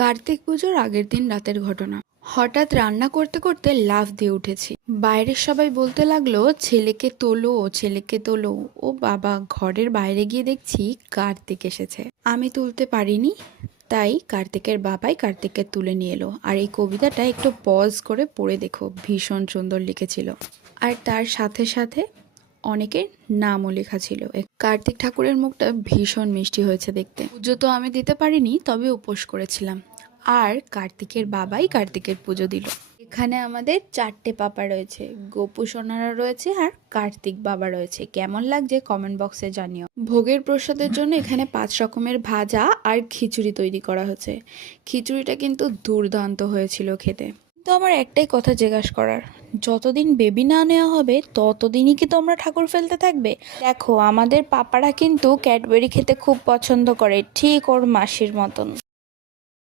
কার্তিক পুজোর আগের দিন রাতের ঘটনা। হঠাৎ রান্না করতে করতে লাফ দিয়ে উঠেছি। বাইরের সবাই বলতে লাগলো, ছেলেকে তোলো, ছেলেকে তোলো। ও বাবা, ঘরের বাইরে গিয়ে দেখছি কার্তিক এসেছে। আমি তুলতে পারিনি, তাই কার্তিকের বাবাই কার্তিককে তুলে নিয়ে এলো। আর এই কবিতাটা একটু পজ করে পড়ে দেখো, ভীষণ সুন্দর লিখেছিল। আর তার সাথে সাথে অনেকের নামও লেখা ছিল। কার্তিক ঠাকুরের মুখটা ভীষণ মিষ্টি হয়েছে দেখতে। পুজো তো আমি দিতে পারিনি, তবে উপোস করেছিলাম। আর কার্তিকের বাবাই কার্তিকের পুজো দিল। এখানে আমাদের 4টে পাপা রয়েছে, গোপু সোনারা রয়েছে আর কার্তিক বাবা রয়েছে। কেমন লাগছে কমেন্ট বক্সে জানিও। ভোগের প্রসাদের জন্য এখানে 5 রকমের ভাজা আর খিচুড়ি তৈরি করা হয়েছে। খিচুড়িটা কিন্তু দুর্দান্ত হয়েছিল খেতে। তো আমার একটাই কথা জিজ্ঞাসা করার, যতদিন বেবি না নেওয়া হবে ততদিনই কি তোমরা ঠাকুর ফেলতে থাকবে? দেখো, আমাদের পাপারা কিন্তু ক্যাডবেরি খেতে খুব পছন্দ করে, ঠিক ওর মাসির মতন।